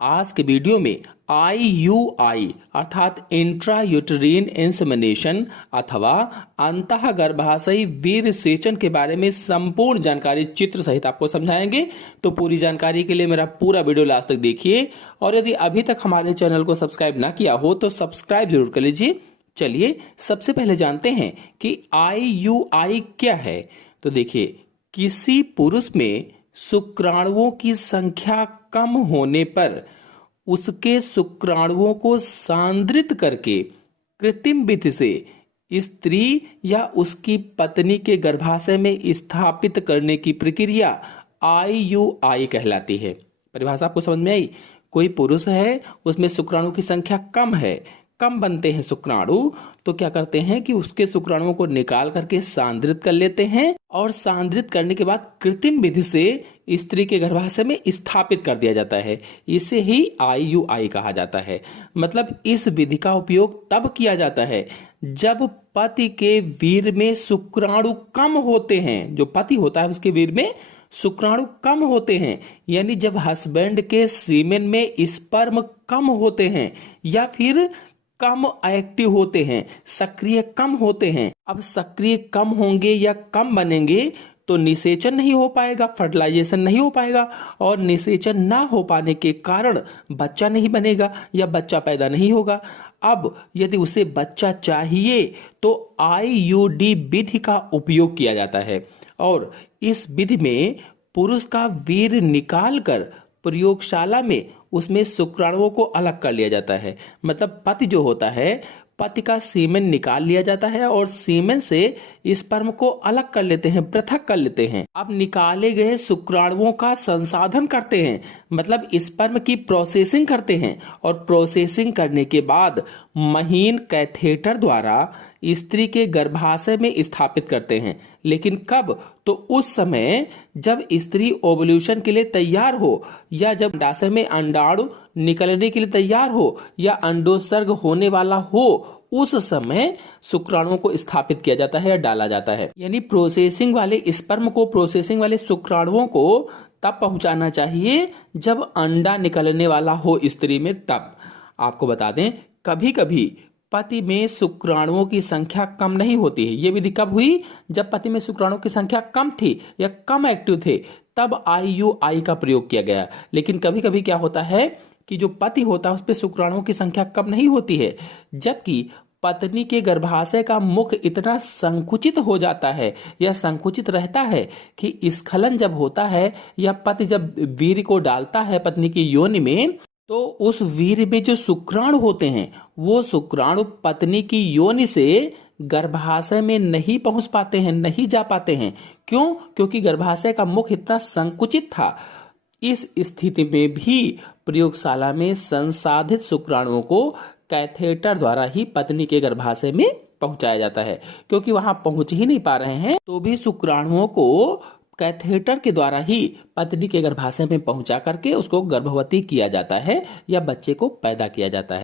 आज के वीडियो में IUI अर्थात इंट्रायूटेरिन इंसेमिनेशन अथवा अंतः गर्भाशयी वीर्य सेचन के बारे में संपूर्ण जानकारी चित्र सहित आपको समझाएंगे। तो पूरी जानकारी के लिए मेरा पूरा वीडियो लास्ट तक देखिए और यदि अभी तक हमारे चैनल को सब्सक्राइब ना किया हो तो सब्सक्राइब जरूर कर लीजिए। चलिए सबसे पहले जानते हैं कि IUI क्या है। तो देखिए, किसी पुरुष में शुक्राणुओं की संख्या कम होने पर उसके शुक्राणुओं को सांद्रित करके कृत्रिम विधि से स्त्री या उसकी पत्नी के गर्भाशय में स्थापित करने की प्रक्रिया IUI कहलाती है। परिभाषा आपको समझ में आई? कोई पुरुष है, उसमें शुक्राणु की संख्या कम है, कम बनते हैं शुक्राणु, तो क्या करते हैं कि उसके शुक्राणुओं को निकाल करके सांद्रित कर लेते हैं और सांद्रित करने के बाद कृत्रिम विधि से स्त्री के गर्भाशय में स्थापित कर दिया जाता है। इसे ही IUI कहा जाता है। मतलब इस विधि का उपयोग तब किया जाता है जब पति के वीर्य में शुक्राणु कम होते हैं। जो पति होता है उसके वीर्य में शुक्राणु कम होते हैं, यानी जब हस्बैंड के सीमेन में स्पर्म कम होते हैं या फिर कम एक्टिव होते हैं, सक्रिय कम होते हैं। अब सक्रिय कम होंगे या कम बनेंगे तो निषेचन नहीं हो पाएगा, फर्टिलाइजेशन नहीं हो पाएगा और निषेचन ना हो पाने के कारण बच्चा नहीं बनेगा या बच्चा पैदा नहीं होगा। अब यदि उसे बच्चा चाहिए तो IUD विधि का उपयोग किया जाता है और इस विधि में पुरुष का वीर्य निकाल कर प्रयोगशाला में उसमें शुक्राणुओं को अलग कर लिया जाता है। मतलब पति जो होता है, पति का सीमेन निकाल लिया जाता है और सीमेन से स्पर्म को अलग कर लेते हैं, पृथक कर लेते हैं। अब निकाले गए शुक्राणुओं का संसाधन करते हैं, मतलब स्पर्म की प्रोसेसिंग करते हैं और प्रोसेसिंग करने के बाद महीन कैथेटर द्वारा स्त्री के गर्भाशय में स्थापित करते हैं। लेकिन कब? तो उस समय जब स्त्री ओवल्यूशन के लिए तैयार हो या जब अंडाशय में अंडाणु निकलने के लिए तैयार हो या अंडोत्सर्ग होने वाला हो, उस समय शुक्राणुओं को स्थापित किया जाता है या डाला जाता है। यानी प्रोसेसिंग वाले स्पर्म को, प्रोसेसिंग वाले शुक्राणुओं को तब पहुंचाना चाहिए जब अंडा निकलने वाला हो स्त्री में। तब आपको बता दें, कभी कभी पति में शुक्राणुओं की संख्या कम नहीं होती है। यह विधि कब हुई? जब पति में शुक्राणुओं की संख्या कम थी या कम एक्टिव थे, तब IUI का प्रयोग किया गया। लेकिन कभी कभी क्या होता है कि जो पति होता है उस पर शुक्राणुओं की संख्या कम नहीं होती है, जबकि पत्नी के गर्भाशय का मुख इतना संकुचित हो जाता है या संकुचित रहता है कि स्खलन जब होता है या पति जब वीर्य को डालता है पत्नी की योनि में, तो उस वीर्य में जो शुक्राणु होते हैं वो शुक्राणु पत्नी की योनि से गर्भाशय में नहीं पहुंच पाते हैं, नहीं जा पाते हैं। क्यों? क्योंकि गर्भाशय का मुख इतना संकुचित था। इस स्थिति में भी प्रयोगशाला में संसाधित शुक्राणुओं को कैथेटर द्वारा ही पत्नी के गर्भाशय में पहुंचाया जाता है। क्योंकि वहां पहुंच ही नहीं पा रहे हैं तो भी शुक्राणुओं को कैथेटर के द्वारा ही पत्नी के गर्भाशय में पहुंचा करके उसको गर्भवती किया जाता है या बच्चे को पैदा किया जाता है।